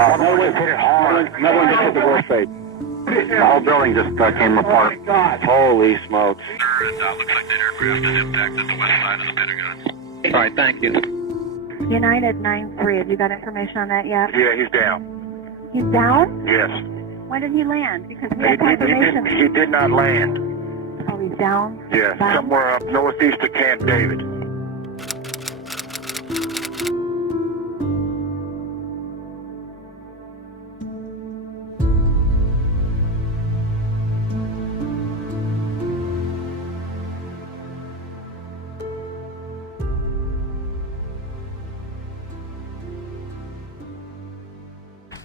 Another one hit it hard. Another one just hit the World Trade. The whole building just came apart. Holy smokes. Looks like that aircraft has impacted the west side of the Pentagon. All right, thank you. United 9-3, have you got information on that yet? Yeah, he's down. He's down? Yes. When did he land? Because we have confirmation. He did not land. Oh, he's down? Yeah, Down? somewhere up northeast of Camp David.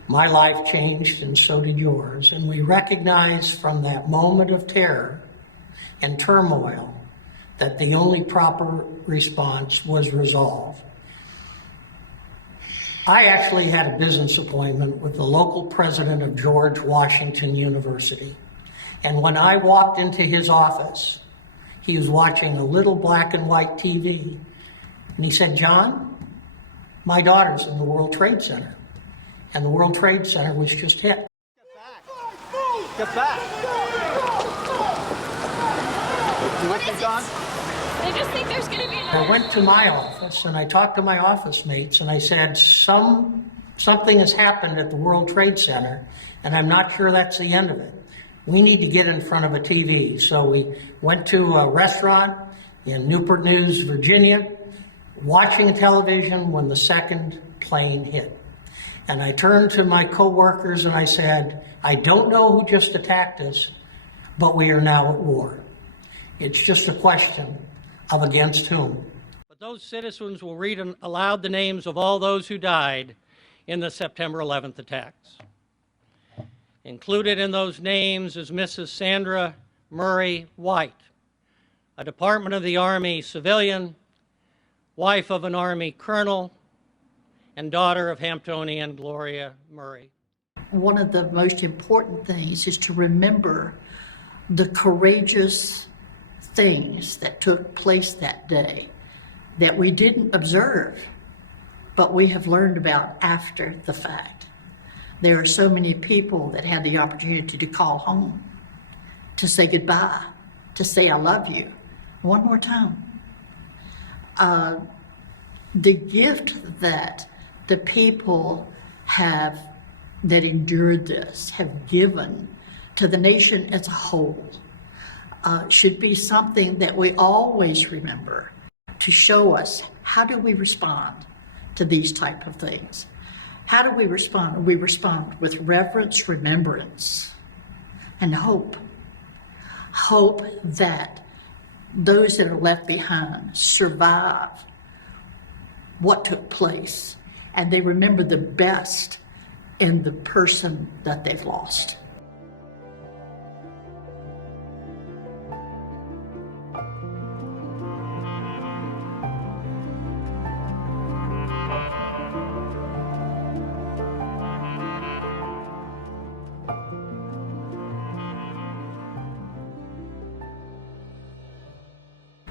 My life changed and so did yours, and we recognize from that moment of terror and turmoil that the only proper response was resolve. I actually had a business appointment with the local president of George Washington University, and when I walked into his office, he was watching a little black and white TV, and he said, "John, my daughter's in the World Trade Center." And the World Trade Center was just hit. Get back! You with me, John? They just think there's going to be another. I went to my office and I talked to my office mates and I said, something has happened at the World Trade Center and I'm not sure that's the end of it. We need to get in front of a TV. So we went to a restaurant in Newport News, Virginia, watching television when the second plane hit. And I turned to my coworkers and I said, I don't know who just attacked us, but we are now at war. It's just a question of against whom. But those citizens will read aloud the names of all those who died in the September 11th attacks. Included in those names is Mrs. Sandra Murray White, a Department of the Army civilian, wife of an Army colonel, and daughter of Hamptonian Gloria Murray. One of the most important things is to remember the courageous things that took place that day that we didn't observe, but we have learned about after the fact. There are so many people that had the opportunity to call home, to say goodbye, to say I love you one more time. The gift that the people that endured this have given to the nation as a whole should be something that we always remember to show us how do we respond to these type of things. How do we respond? We respond with reverence, remembrance, and hope. Hope that those that are left behind survive what took place, and they remember the best in the person that they've lost.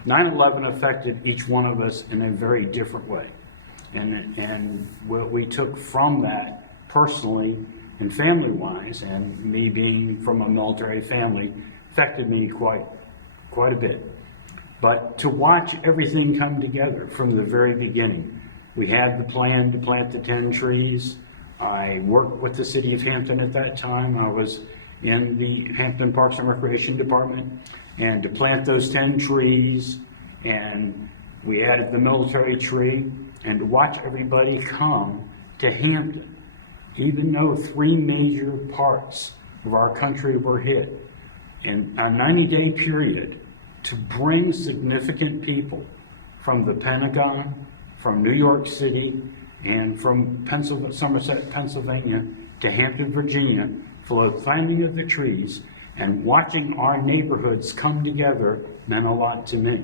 "9/11 affected each one of us in a very different way. And what we took from that personally and family-wise, and me being from a military family, affected me quite a bit. But to watch everything come together from the very beginning, we had the plan to plant the 10 trees. I worked with the city of Hampton at that time. I was in the Hampton Parks and Recreation Department, and to plant those 10 trees, and we added the military tree, and to watch everybody come to Hampton, even though 3 major parts of our country were hit, in a 90-day period, to bring significant people from the Pentagon, from New York City, and from Somerset, Pennsylvania, to Hampton, Virginia, for the planting of the trees, and watching our neighborhoods come together meant a lot to me.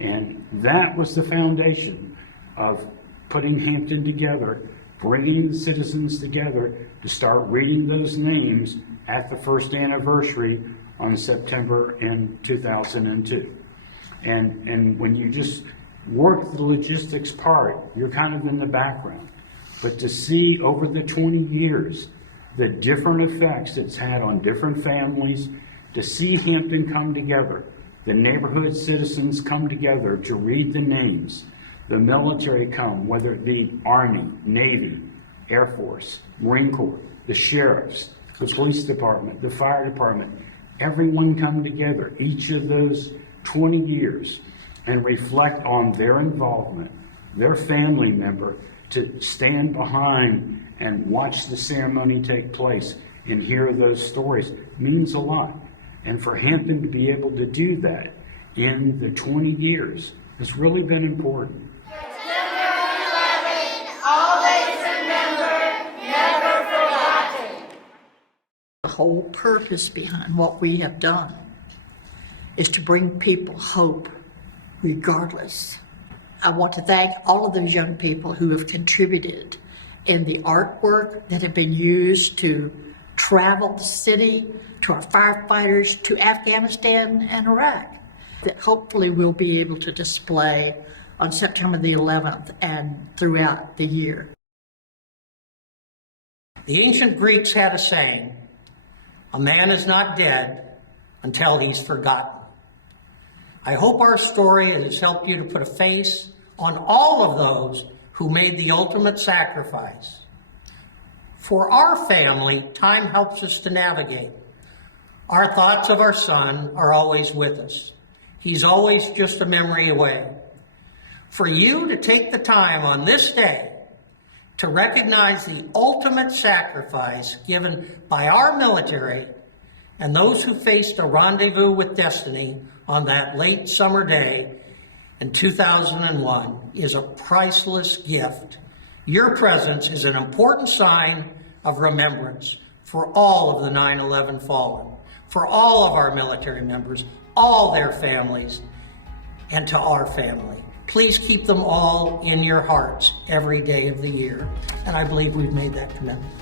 And that was the foundation of putting Hampton together, bringing the citizens together to start reading those names at the first anniversary on September in 2002. And when you just work the logistics part, you're kind of in the background. But to see over the 20 years the different effects it's had on different families, to see Hampton come together, the neighborhood citizens come together to read the names, the military come, whether it be Army, Navy, Air Force, Marine Corps, the sheriffs, the police department, the fire department, everyone come together each of those 20 years and reflect on their involvement, their family member, to stand behind and watch the ceremony take place and hear those stories means a lot. And for Hampton to be able to do that in the 20 years has really been important. The whole purpose behind what we have done is to bring people hope regardless. I want to thank all of those young people who have contributed in the artwork that have been used to travel the city, to our firefighters, to Afghanistan and Iraq, that hopefully we'll be able to display on September the 11th and throughout the year. The ancient Greeks had a saying, "A man is not dead until he's forgotten." I hope our story has helped you to put a face on all of those who made the ultimate sacrifice. For our family, time helps us to navigate. Our thoughts of our son are always with us. He's always just a memory away. For you to take the time on this day to recognize the ultimate sacrifice given by our military and those who faced a rendezvous with destiny on that late summer day in 2001 is a priceless gift. Your presence is an important sign of remembrance for all of the 9/11 fallen, for all of our military members, all their families, and to our family. Please keep them all in your hearts every day of the year. And I believe we've made that commitment.